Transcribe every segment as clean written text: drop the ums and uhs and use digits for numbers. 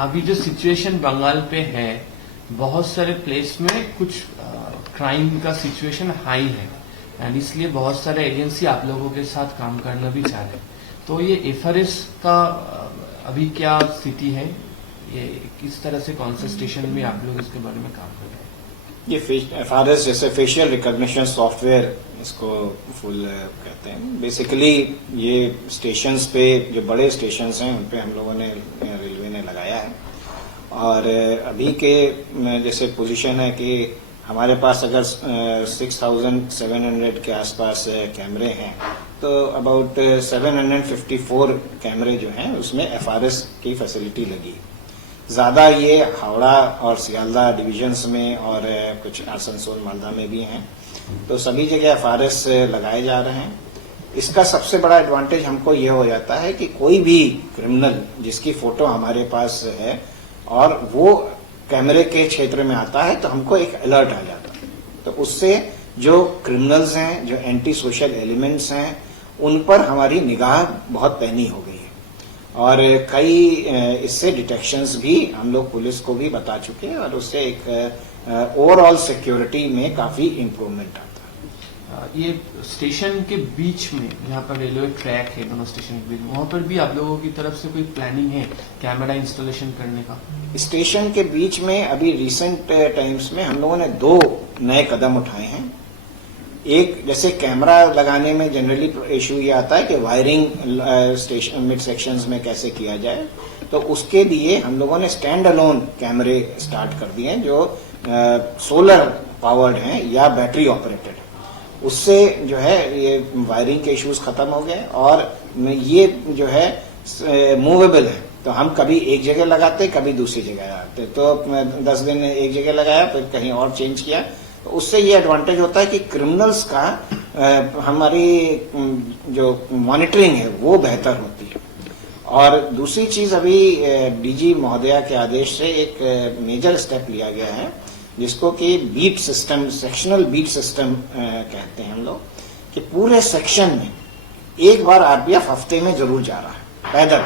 अभी जो सिचुएशन बंगाल पे है, बहुत सारे प्लेस में कुछ क्राइम का सिचुएशन हाई है एंड इसलिए बहुत सारे एजेंसी आप लोगों के साथ काम करना भी चाह रहे हैं। तो ये एफआरएस का अभी क्या स्थिति है, ये किस तरह से कौन से स्टेशन में आप लोग इसके बारे में काम कर रहे हैं? ये एफआरएस जैसे फेशियल रिकॉग्निशन सॉफ्टवेयर इसको फुल कहते हैं। बेसिकली ये स्टेशंस पे जो बड़े स्टेशंस हैं उन पे हम लोगों ने रेलवे ने लगाया है। और अभी के जैसे पोजीशन है कि हमारे पास अगर 6,700 के आसपास कैमरे हैं तो अबाउट 754 कैमरे जो हैं उसमें एफआरएस की फैसिलिटी लगी। ज्यादा ये हावड़ा और सियालदह डिविजन्स में और कुछ आसनसोल मालदा में भी हैं, तो सभी जगह एफआरएस लगाए जा रहे हैं। इसका सबसे बड़ा एडवांटेज हमको ये हो जाता है कि कोई भी क्रिमिनल जिसकी फोटो हमारे पास है और वो कैमरे के क्षेत्र में आता है तो हमको एक अलर्ट आ जाता है। तो उससे जो क्रिमिनल्स हैं, जो एंटी सोशल एलिमेंट्स हैं, उन पर हमारी निगाह बहुत पैनी हो गई है और कई इससे डिटेक्शंस भी हम लोग पुलिस को भी बता चुके हैं और उससे एक ओवरऑल सिक्योरिटी में काफी इम्प्रूवमेंट आता है। ये स्टेशन के बीच में जहाँ पर रेलवे ट्रैक है, दोनों स्टेशन के बीच, वहां पर भी आप लोगों की तरफ से कोई प्लानिंग है कैमरा इंस्टॉलेशन करने का? स्टेशन के बीच में अभी रिसेंट टाइम्स में हम लोगों ने 2 नए कदम उठाए हैं। एक, जैसे कैमरा लगाने में जनरली इशू ये आता है कि वायरिंग स्टेशन मिड सेक्शंस में कैसे किया जाए, तो उसके लिए हम लोगों ने स्टैंड अलोन कैमरे स्टार्ट कर दिए हैं जो सोलर पावर्ड हैं या बैटरी ऑपरेटेड। उससे जो है ये वायरिंग के इश्यूज खत्म हो गए और ये जो है मूवेबल है, तो हम कभी एक जगह लगाते कभी दूसरी जगह लगाते। तो 10 दिन एक जगह लगाया फिर कहीं और चेंज किया, तो उससे ये एडवांटेज होता है कि क्रिमिनल्स का हमारी जो मॉनिटरिंग है वो बेहतर होती है। और दूसरी चीज, अभी डीजी महोदया के आदेश से एक मेजर स्टेप लिया गया है जिसको कि beat system, sectional beat system कहते हैं हम लोग, कि पूरे सेक्शन में एक बार आरपीएफ हफ्ते में जरूर जा रहा है पैदल,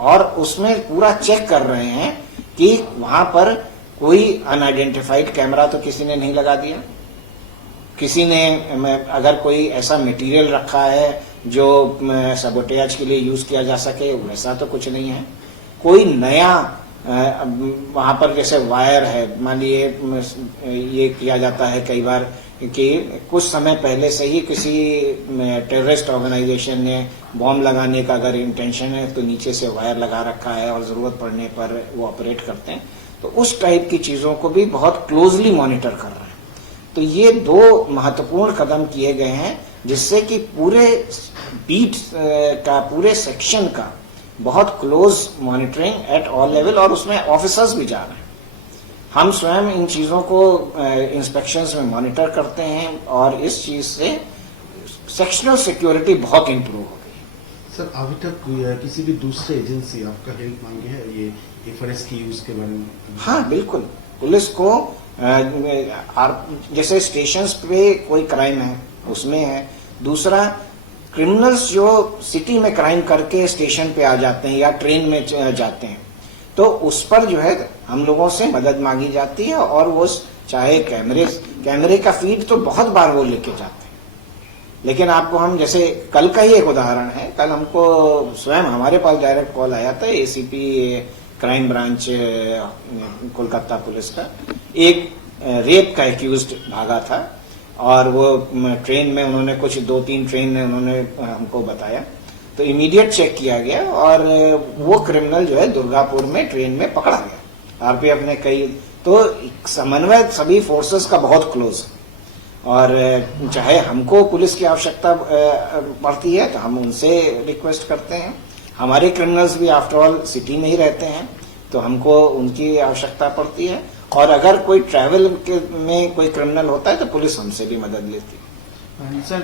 और उसमें पूरा चेक कर रहे हैं कि वहां पर कोई अनआइडेंटिफाइड कैमरा तो किसी ने नहीं लगा दिया, किसी ने अगर कोई ऐसा मटेरियल रखा है जो सबोटेज के लिए यूज किया जा सके, वैसा तो कुछ नहीं है। कोई नया वहां पर जैसे वायर है, मान लीजिए ये किया जाता है कई बार कि कुछ समय पहले से ही किसी टेररिस्ट ऑर्गेनाइजेशन ने बॉम्ब लगाने का अगर इंटेंशन है तो नीचे से वायर लगा रखा है और जरूरत पड़ने पर वो ऑपरेट करते हैं, तो उस टाइप की चीजों को भी बहुत क्लोजली मॉनिटर कर रहे हैं। तो ये 2 महत्वपूर्ण कदम किए गए हैं जिससे कि पूरे बीट का, पूरे सेक्शन का बहुत close monitoring at all level, और उसमें ऑफिसर्स भी जा रहे हैं। हम स्वयं इन चीजों को इंस्पेक्शंस में मॉनिटर करते हैं और इस चीज से सेक्शनल सिक्योरिटी बहुत इंप्रूव हो गई। सर, अभी तक किसी भी दूसरे एजेंसी आपका हेल्प मांगी है ये एफआरएस की यूज के बारे में? हाँ बिल्कुल, पुलिस को जैसे स्टेशंस पे कोई क्राइम है उसमें है। दूसरा, क्रिमिनल्स जो सिटी में क्राइम करके स्टेशन पे आ जाते हैं या ट्रेन में जाते हैं, तो उस पर जो है हम लोगों से मदद मांगी जाती है और वो चाहे कैमरे का फीड तो बहुत बार वो लेके जाते हैं, लेकिन आपको हम, जैसे कल का ही एक उदाहरण है, कल हमको स्वयं हमारे पास डायरेक्ट कॉल आया था ACP crime branch Kolkata police का, एक रेप का एक्यूज्ड भागा था और वो ट्रेन में उन्होंने कुछ 2-3 ट्रेन में उन्होंने हमको बताया, तो इमीडिएट चेक किया गया और वो क्रिमिनल जो है दुर्गापुर में ट्रेन में पकड़ा गया। आरपीएफ ने कई, तो समन्वय सभी फोर्सेस का बहुत क्लोज है और चाहे हमको पुलिस की आवश्यकता पड़ती है तो हम उनसे रिक्वेस्ट करते हैं। हमारे क्रिमिनल्स भी आफ्टर ऑल सिटी में ही रहते हैं तो हमको उनकी आवश्यकता पड़ती है, और अगर कोई ट्रैवल में कोई क्रिमिनल होता है तो पुलिस हमसे भी मदद लेती है। सर,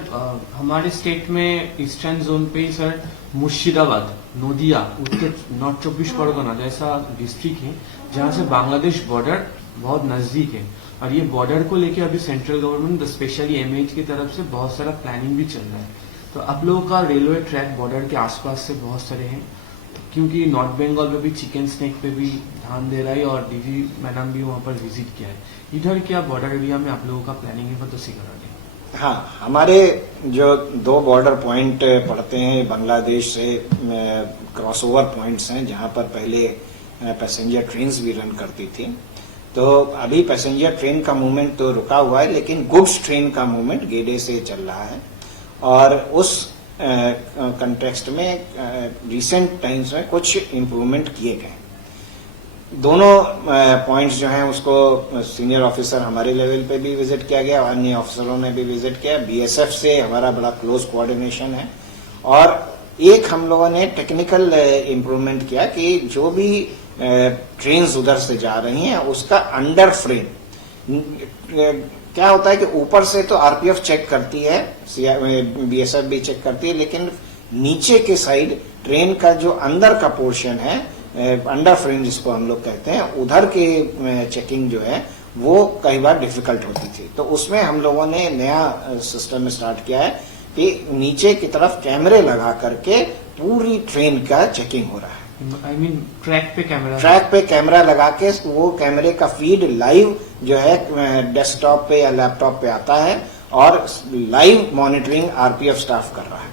हमारे स्टेट में ईस्टर्न जोन पे ही सर मुर्शिदाबाद, नदिया, उत्तर नॉर्थ 24 परगना जैसा डिस्ट्रिक्ट है जहाँ से बांग्लादेश बॉर्डर बहुत नजदीक है, और ये बॉर्डर को लेके अभी सेंट्रल गवर्नमेंट स्पेशली एमएच की तरफ से बहुत सारा प्लानिंग भी चल रहा है। तो आप लोगों का रेलवे ट्रैक बॉर्डर के आसपास से बहुत सारे हैं, तो क्योंकि नॉर्थ बंगाल में भी चिकन स्नेक पे भी ध्यान दे रहा है और डीजी मैडम भी वहाँ पर विजिट किया है। इधर क्या बॉर्डर एरिया में आप लोगों का प्लानिंग है फॉर द सिक्योरिटी? हाँ, हमारे जो 2 बॉर्डर पॉइंट पड़ते हैं बांग्लादेश से, क्रॉसओवर पॉइंट्स हैं जहां पर पहले पैसेंजर ट्रेन्स भी रन करती थी। तो अभी पैसेंजर ट्रेन का मूवमेंट तो रुका हुआ है, लेकिन गुड्स ट्रेन का मूवमेंट गेडे से चल रहा है। और उस कंटेक्स्ट में रिसेंट टाइम्स में कुछ इम्प्रूवमेंट किए गए। दोनों पॉइंट्स जो हैं उसको सीनियर ऑफिसर हमारे लेवल पे भी विजिट किया गया, अन्य ऑफिसरों ने भी विजिट किया। बीएसएफ से हमारा बड़ा क्लोज कोऑर्डिनेशन है। और एक हम लोगों ने टेक्निकल इम्प्रूवमेंट किया कि जो भी ट्रेन्स उधर से जा रही हैं उसका अंडर फ्रेम क्या होता है कि ऊपर से तो आरपीएफ चेक करती है, बीएसएफ भी चेक करती है, लेकिन नीचे के साइड ट्रेन का जो अंदर का पोर्शन है, अंडर फ्रेम जिसको हम लोग कहते हैं, उधर के चेकिंग जो है वो कई बार डिफिकल्ट होती थी। तो उसमें हम लोगों ने नया सिस्टम स्टार्ट किया है कि नीचे की तरफ कैमरे लगा करके पूरी ट्रेन का चेकिंग हो रहा है। आई मीन ट्रैक पे कैमरा लगा के वो कैमरे का फीड लाइव जो है डेस्कटॉप पे या लैपटॉप पे आता है और लाइव मॉनिटरिंग आरपीएफ स्टाफ कर रहा है।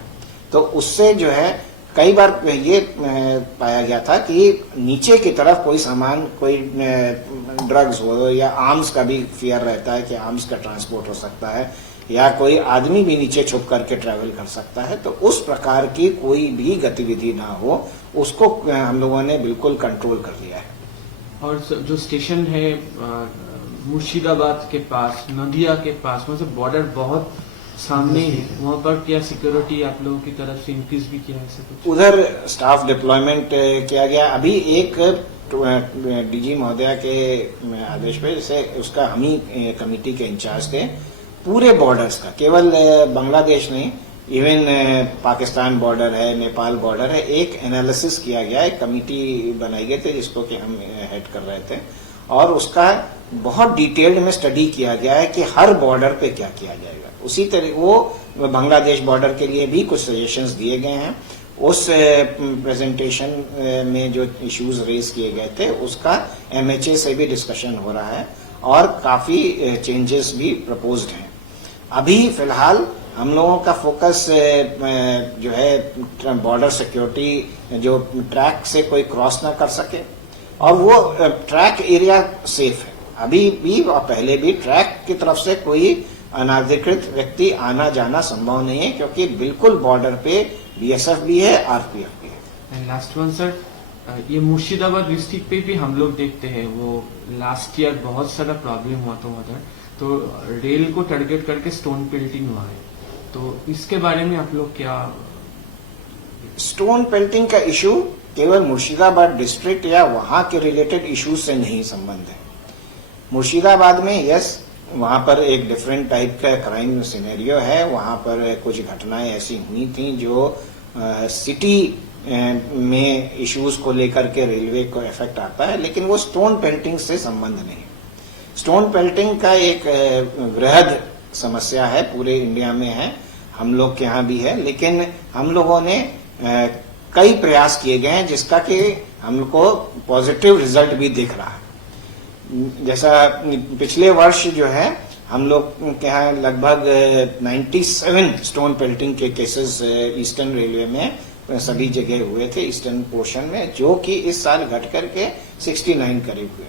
तो उससे जो है कई बार ये पाया गया था कि नीचे की तरफ कोई सामान, कोई ड्रग्स हो या आर्म्स का भी फियर रहता है कि आर्म्स का ट्रांसपोर्ट हो सकता है, या कोई आदमी भी नीचे छुप करके ट्रैवल कर सकता है। तो उस प्रकार की कोई भी गतिविधि ना हो, उसको हम लोगों ने बिल्कुल कंट्रोल कर लिया है। और जो स्टेशन है मुर्शिदाबाद के पास, नदिया के पास, वहाँ से बॉर्डर बहुत सामने है, वहाँ पर क्या सिक्योरिटी आप लोगों की तरफ से इंक्रीज भी किया है? कुछ उधर स्टाफ डिप्लॉयमेंट किया गया। अभी एक डीजी महोदया के आदेश पे, जैसे उसका हम ही कमेटी के इंचार्ज थे, पूरे बॉर्डर्स का, केवल बांग्लादेश नहीं, इवन पाकिस्तान बॉर्डर है, नेपाल बॉर्डर है, एक एनालिसिस किया गया, एक कमेटी बनाई गई थी जिसको कि हम हेड कर रहे थे, और उसका बहुत डिटेल्ड में स्टडी किया गया है कि हर बॉर्डर पे क्या किया जाएगा। उसी तरह वो बांग्लादेश बॉर्डर के लिए भी कुछ सजेशंस दिए गए हैं। उस प्रेजेंटेशन में जो इश्यूज रेज किए गए थे उसका एमएचए से भी डिस्कशन हो रहा है और काफी चेंजेस भी प्रपोज्ड हैं। अभी फिलहाल हम लोगों का फोकस जो है बॉर्डर सिक्योरिटी, जो ट्रैक से कोई क्रॉस ना कर सके, और वो ट्रैक एरिया सेफ है। अभी भी और पहले भी ट्रैक की तरफ से कोई अनाधिकृत व्यक्ति आना जाना संभव नहीं है, क्योंकि बिल्कुल बॉर्डर पे बीएसएफ भी है, आरपीएफ भी है। लास्ट वन सर, ये मुर्शिदाबाद डिस्ट्रिक्ट पे भी हम लोग देखते हैं, वो लास्ट ईयर बहुत सारा प्रॉब्लम हुआ था उधर, तो रेल को टारगेट करके स्टोन पेल्टिंग हुआ है, तो इसके बारे में आप लोग क्या? स्टोन पेल्टिंग का इशू केवल मुर्शिदाबाद डिस्ट्रिक्ट या वहां के रिलेटेड इश्यूज से नहीं संबंध है। मुर्शिदाबाद में यस, वहां पर एक डिफरेंट टाइप का क्राइम सिनेरियो है। वहां पर कुछ घटनाएं ऐसी हुई थी जो सिटी में इश्यूज को लेकर के रेलवे को इफेक्ट आता है, लेकिन वो स्टोन पेल्टिंग से संबंध नहीं। स्टोन पेल्टिंग का एक वृहद समस्या है, पूरे इंडिया में है, हम लोग के यहाँ भी है, लेकिन हम लोगों ने कई प्रयास किए गए हैं जिसका कि हमको पॉजिटिव रिजल्ट भी दिख रहा है। जैसा पिछले वर्ष जो है हम लोग के यहाँ लगभग 97 स्टोन पेल्टिंग के केसेस ईस्टर्न रेलवे में सभी जगह हुए थे, ईस्टर्न पोर्शन में, जो कि इस साल घट करके 69 करीब हुए।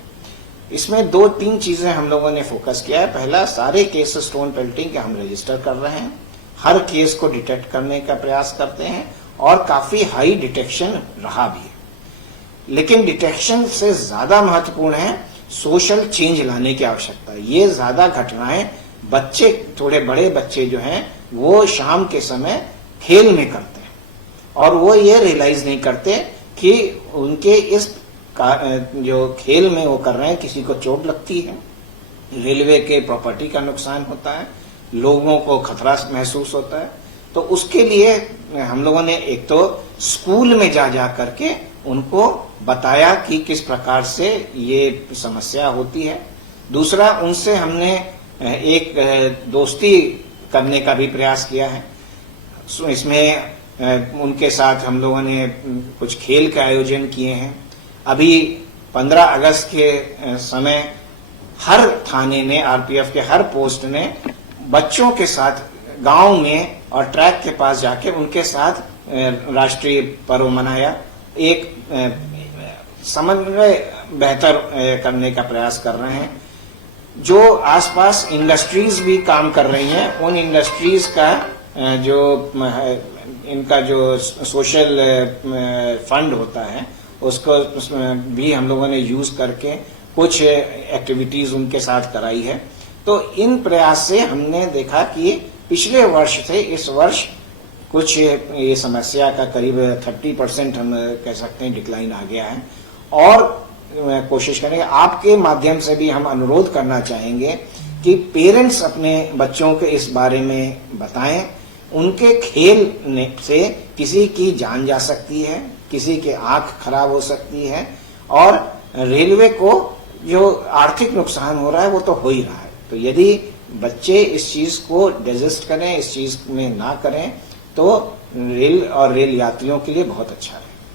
इसमें 2-3 चीजें हम लोगों ने फोकस किया है। पहला, सारे केस स्टोन पेल्टिंग के हम रजिस्टर कर रहे हैं, हर केस को डिटेक्ट करने का प्रयास करते हैं और काफी हाई डिटेक्शन रहा भी है। लेकिन डिटेक्शन से ज्यादा महत्वपूर्ण है सोशल चेंज लाने की आवश्यकता है। ये ज्यादा घटनाएं बच्चे, थोड़े बड़े बच्चे जो हैं वो शाम के समय खेल में करते हैं और वो ये रियलाइज नहीं करते कि उनके इस जो खेल में वो कर रहे हैं किसी को चोट लगती है, रेलवे के प्रॉपर्टी का नुकसान होता है, लोगों को खतरा महसूस होता है। तो उसके लिए हम लोगों ने एक तो स्कूल में जा करके उनको बताया कि किस प्रकार से ये समस्या होती है। दूसरा, उनसे हमने एक दोस्ती करने का भी प्रयास किया है। इसमें उनके साथ हम लोगों ने कुछ खेल के आयोजन किए हैं। अभी 15 अगस्त के समय हर थाने ने, आरपीएफ के हर पोस्ट ने बच्चों के साथ गांव में और ट्रैक के पास जाके उनके साथ राष्ट्रीय पर्व मनाया। एक समन्वय बेहतर करने का प्रयास कर रहे हैं। जो आसपास इंडस्ट्रीज भी काम कर रही हैं, उन इंडस्ट्रीज का जो इनका जो सोशल फंड होता है उसको भी हम लोगों ने यूज करके कुछ एक्टिविटीज उनके साथ कराई है। तो इन प्रयास से हमने देखा कि पिछले वर्ष से इस वर्ष कुछ ये समस्या का करीब 30% हम कह सकते हैं डिक्लाइन आ गया है। और कोशिश करेंगे, आपके माध्यम से भी हम अनुरोध करना चाहेंगे कि पेरेंट्स अपने बच्चों के इस बारे में बताएं। उनके खेल से किसी की जान जा सकती है, किसी के आंख खराब हो सकती है, और रेलवे को जो आर्थिक नुकसान हो रहा है वो तो हो ही रहा है। तो यदि बच्चे इस चीज को डिजेस्ट करें, इस चीज में ना करें, तो रेल और रेल यात्रियों के लिए बहुत अच्छा है।